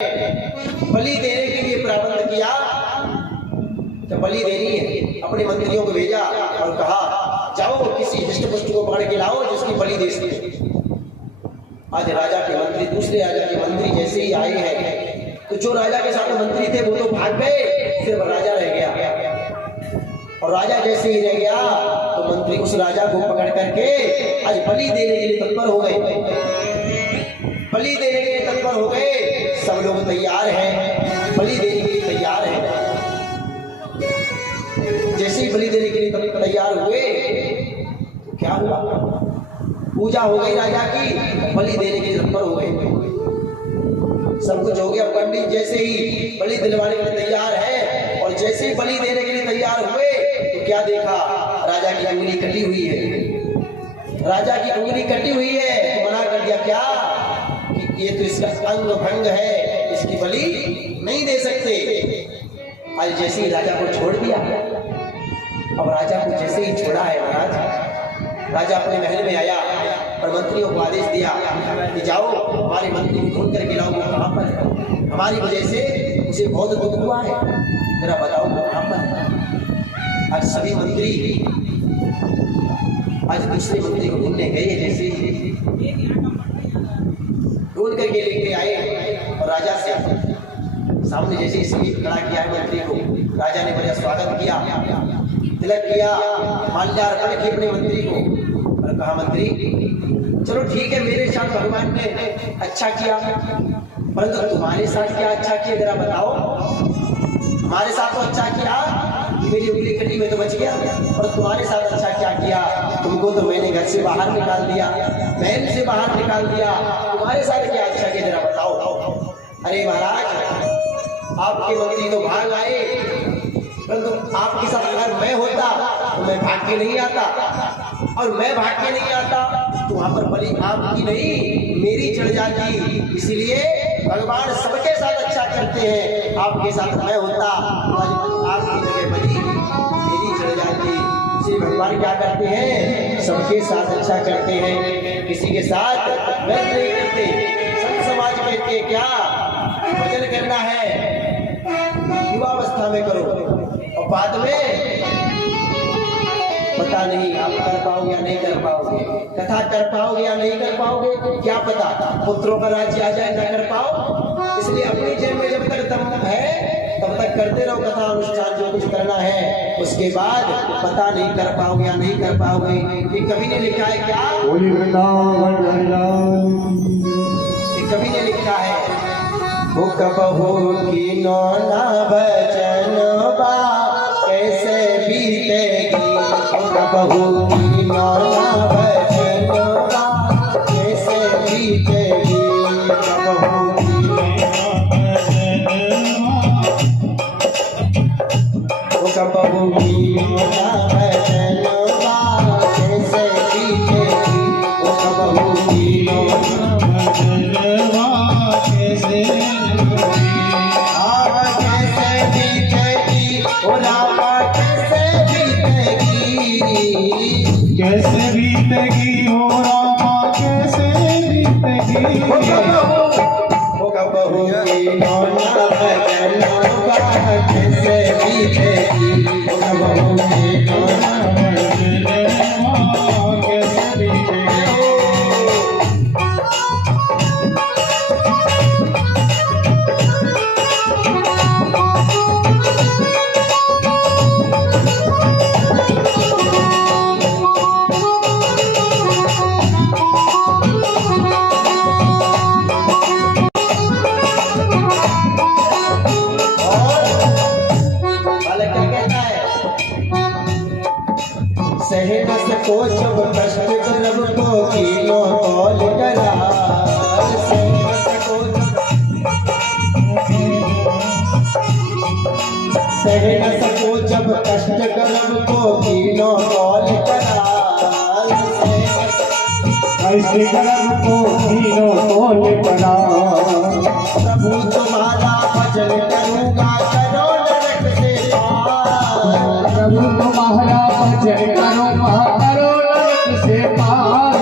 बलि देने के लिए प्रारंभ किया। जब बलि देनी है अपने मंत्रियों को भेजा और कहा जाओ किसी हिष्ट-पुष्ट को पकड़ के लाओ जिसकी बलि दे सके। आज राजा के मंत्री दूसरे राजा के मंत्री जैसे ही आए हैं तो जो राजा के साथ मंत्री थे वो तो भाग गए, सिर्फ राजा रह गया। और राजा जैसे ही रह गया तो मंत्री उस राजा को पकड़ करके आज बलि देने के लिए तत्पर हो गए। बलि देने के लिए तत्पर हो गए, सब लोग तैयार हैं, बलि देने के लिए तैयार हैं। जैसे ही बलि देने के लिए तैयार हुए तो क्या हुआ, पूजा हो गई राजा की, बलि देने के लिए तत्पर हो गए। सब कुछ हो गया, पंडित जैसे ही बलि दिलवाने के लिए तैयार है और जैसे ही बलि देने के लिए तैयार हुए तो क्या देखा, राजा की उंगली कटी हुई है। राजा की उंगली कटी हुई है तो मना कर दिया क्या कि ये तो इसका अंग भंग है, इसकी बलि नहीं दे सकते। आज जैसे ही राजा को छोड़ दिया, अब राजा को जैसे ही छोड़ा है महाराज, राजा अपने महल में आया और मंत्रियों को आदेश दिया कि जाओ हमारे मंत्री को ढूंढ करके लाओ, वो कहाँ पर है, हमारी वजह से उसे बहुत दुख हुआ है, जरा बताओ वो कहाँ पर है। आज सभी मंत्री आज दूसरे मंत्री को ढूंढने गए, जैसे ही ढूंढ करके लेके आए और राजा से सामने जैसे ही खड़ा किया है मंत्री को, राजा ने बड़ा स्वागत किया, तिलक किया, माल्यार्पण किया अपने मंत्री को और कहा मंत्री चलो ठीक है, मेरे साथ भगवान ने अच्छा किया, परंतु तुम्हारे साथ क्या अच्छा किया जरा बताओ। हमारे साथ तो अच्छा किया, मेरी उंगली कटी में तो बच गया, और तुम्हारे साथ अच्छा क्या किया, तुमको तो मैंने घर से बाहर निकाल दिया, महल से बाहर निकाल दिया, तुम्हारे साथ क्या अच्छा किया जरा बताओ। अरे महाराज आपके मंत्री तो भाग आए, परंतु आपके साथ अगर मैं होता तो मैं भाग के नहीं आता, और मैं भाग के नहीं आता तो वहां पर बलि आपकी नहीं मेरी चढ़ जाती। इसलिए भगवान सबके साथ अच्छा करते हैं, आपके साथ मैं होता तो आपकी जगह बलि मेरी चढ़ जाती। इसलिए भगवान क्या करते हैं, सबके साथ अच्छा करते हैं, किसी के साथ वैर नहीं करते। संत समाज कहते हैं क्या भजन करना है युवावस्था में करो और बाद में पता नहीं आप कर पाओगे या नहीं कर पाओगे, कथा कर पाओगे या नहीं कर पाओगे, क्या पता पुत्रों का राज्य आ जाए ना कर पाओ। इसलिए अपनी जेब में जब तक दम है तब तक करते रहो कथा अनुष्ठान, जो कुछ करना है, उसके बाद पता नहीं कर पाओगे या नहीं कर पाओगे। ये कवि ने लिखा है क्या, ये कवि ने लिखा है भूख बहु की नौना भजन बा कैसे बीतेगी, बहु की नौना भजन बा कैसे बीतेगी, बहु की बहु की नौना भजन बा कैसे बीतेगी, बहु की नौना भजन बा कैसे कैसे बीतेगी हो रामा कैसे बीतेगी, होगा बहू की नौना भजन बा कैसे बीतेगी, होगा बहू की नौना भजन बा कैसे बीतेगी। सहे न सको जब कष्ट जब को कीनो तौल करा, सहे न सको जब कष्ट करब को कीनो तौल करा, कैसे करब को कीनो तौल करा, प्रभु तुम्हारा भजन करूंगा करो नरक से पार, प्रभु तुम्हारा भजन करूंगा करो नरक से पार।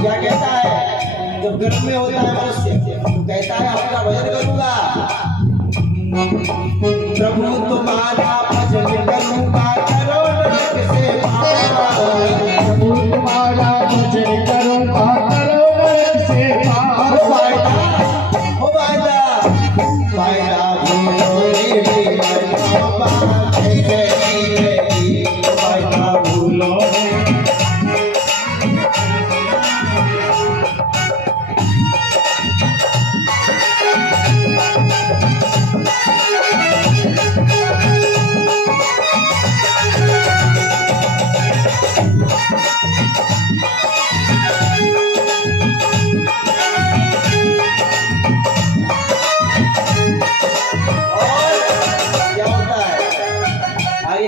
क्या कहता है, जब गर्भ में होता है मनुष्य तो कहता है अपना भजन करूंगा प्रभु तुम्हारा भजन करूंगा करो नरक से पार। प्रभु तुम्हारा भजन करूंगा करो नरक से पार। फायदा भूलो रे मरना फायदा भूलो रे।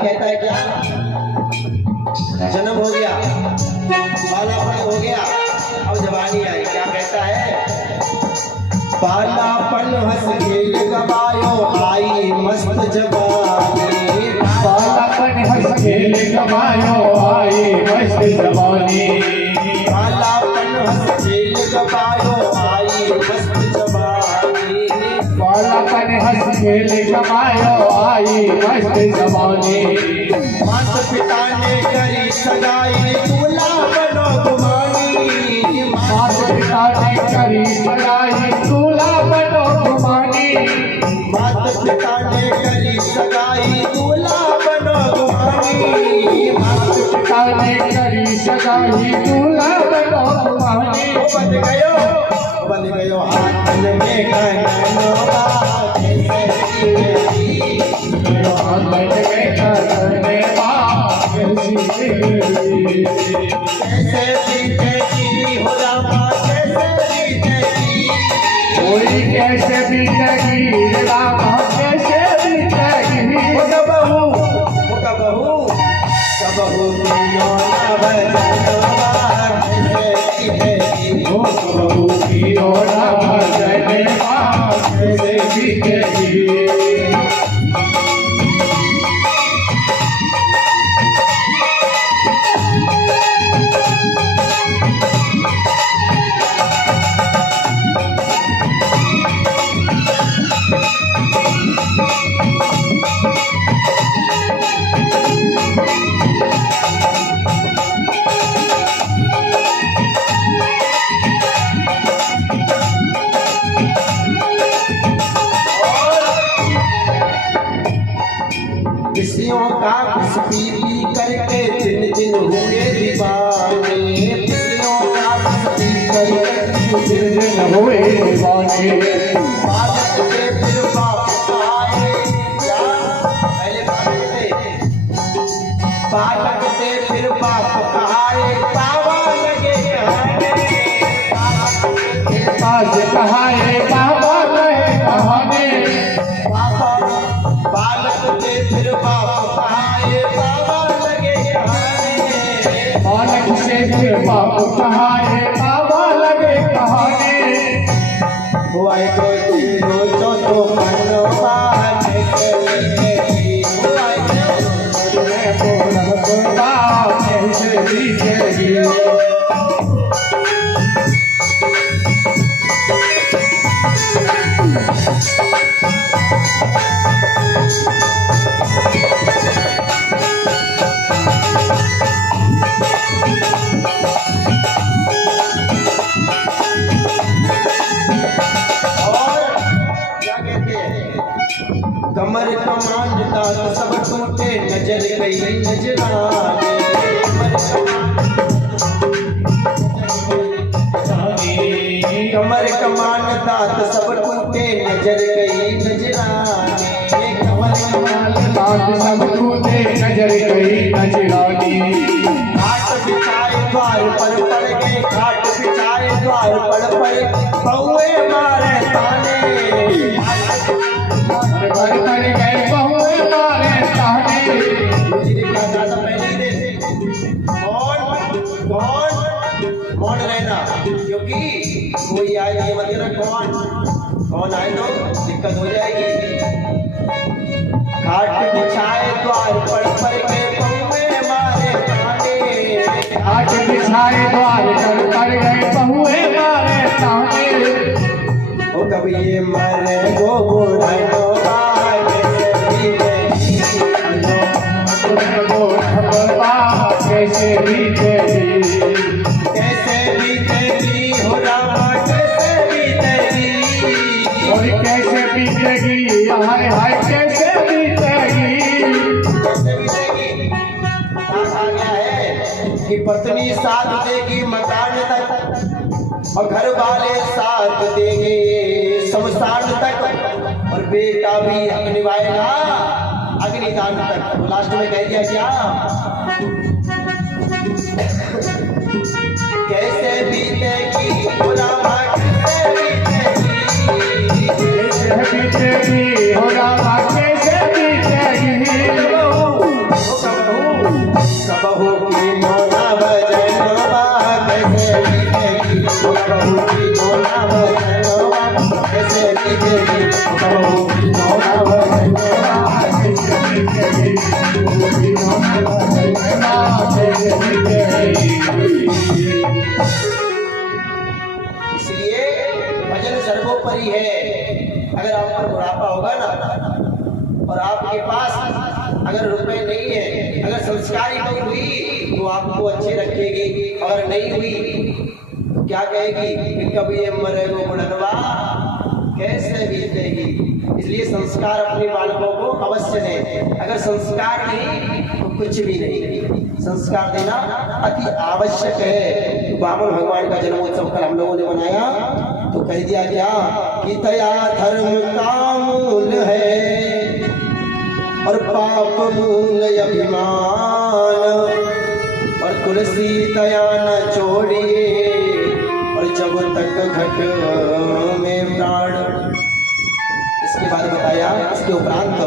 कहता है क्या जन्म हो गया बालापन हो गया अब जवानी आई क्या कहता है बालापन हंस खेल गवायो आई मस्त जवानी। बालापन हंस खेल गवायो आई मस्त जवानी। बालापन हंस खेल गवायो आई मस्त जवानी। बालापन हंस खेल गवायो आई मस्त जवानी। माता पिता ने करी सगाई दूल्हा बनो गुमानी। माता पिता ने करी सगाई दूल्हा बनो गुमानी। माता पिता ने करी सगाई दूल्हा बनो गुमानी। माता पिता ने करी सगाई दूल्हा बनो गुमानी। बन गयो हाथ में कनवा कैसे बीतेगी हो रामा कैसे बीतेगी। कोई कैसे बीतेगी रामा कैसे बीतेगी। कबहू कबहू पियो ना भजनवा कैसे बीतेगी। कबहू पियो ना भजनवा कैसे बीतेगी। खुशियों का कुछ पी करके दिन दिन हुए दीवाने। खुशियों का कुछ पी करके दिन दिन हुए दीवाने। बालक से फिर बाप आए क्या पहले बालक से फिर बाप आए पावा लगे आज कहाए बाबा कहे कहाने। बालक से फिर बाप आए पावा लगे बालक से फिर बाप कहाए बाबा लगे कहाने। हुआ तो रोचो तो मनवा कैसे बीतेगी। हुआ कैसे बीतेगी। कमर कमांडता तो सब टूटे नजर गई नजराने। कमर कमांडता तो सब टूटे नजर गई नजराने। कमर कमांडता तो सब टूटे नजर गई नजरानी। घाट बिछाए द्वार पर पड़ गए घाट बिछाए द्वार पर पड़ बहुए मारे ताने। पर गए बहुए मारे ताने। कौन रहना क्योंकि कोई आए ये मत कौन आए तो दिक्कत हो जाएगी। घाट बिछाए द्वार पर गए बहुए मारे ताने। घाट बिछाए द्वार पर गए बहुए मारे ताने। कभी ये मरे गो बुढ़ा कैसे बीतेगी, हाय हाय कैसे बीतेगी। कैसे बीतेगी? कहा गया है कि पत्नी साथ देगी मकान तक और घर वाले साथ देंगे शमशान तक और बेटा भी हक निभाएगा अग्निदान तक। तो लास्ट में कह दिया क्या? कैसे बीतेगी हो रामा कैसे बीतेगी, कैसे बीतेगी हो रामा कैसे बीतेगी। सबहु की मोना बजनवा कैसे बीतेगी, सबहु की मोना बजनवा कैसे बीतेगी, सबहु की मोना बजनवा कैसे बीतेगी, सबहु की मोना बजनवा कैसे बीतेगी। इसलिए भजन सर्वोपरि है। अगर आप पर बुढ़ापा होगा ना और आपके पास अगर रुपए नहीं है, अगर संस्कारी नहीं हुई तो आपको अच्छे रखेगी, अगर नहीं हुई तो क्या कहेगी कि कभी मरेगो बुढ़नवा कैसे बीतेगी। इसलिए संस्कार अपने बालकों को अवश्य दें। अगर संस्कार नहीं तो कुछ भी नहीं। संस्कार देना अति आवश्यक है। बामन भगवान का जन्मोत्सव कल हम लोगों ने मनाया तो कह दिया क्या कि दया धर्म का मूल है और पाप मूल अभिमान और तुलसी दया न छोड़िए और जब तक घट में प्राण। इसके बाद बताया इसके उपरांत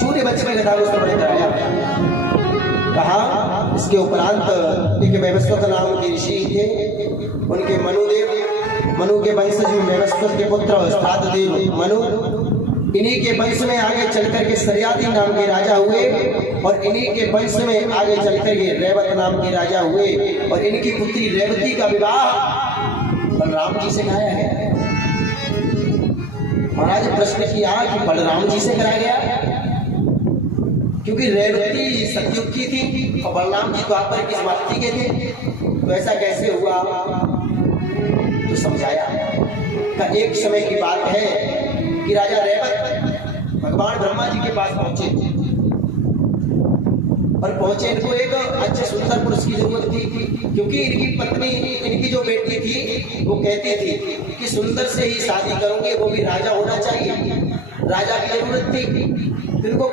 छोटे बच्चे में कथा उसको बड़े कराया। कहा इसके उपरांत एक वैवस्वत नाम के ऋषि थे, उनके मनु के वंशज में वैवस्वत के पुत्र श्राद्ध देव मनु, इन्हीं के वंश में आगे चलकर के सरियाती नाम के राजा हुए और इन्हीं के वंश में आगे चलकर के रेवत नाम के राजा हुए और इनकी पुत्री रेवती का विवाह बलराम जी से कराया गया। महाराज प्रश्न किया कि बलराम जी से कराया गया क्योंकि रेवती सतयुग की थी और बलराम जी द्वापर की समाप्ति के थे, तो ऐसा कैसे हुआ? तो समझाया का एक समय की बात है कि राजा रेवत भगवान ब्रह्मा जी के पास पहुंचे और पहुंचे इनको एक अच्छे सुंदर पुरुष की जरूरत थी क्योंकि इनकी पत्नी इनकी जो बेटी थी वो कहती थी कि सुंदर से ही शादी करूंगे, वो भी राजा होना चाहिए, राजा की जरूरत थी। इनको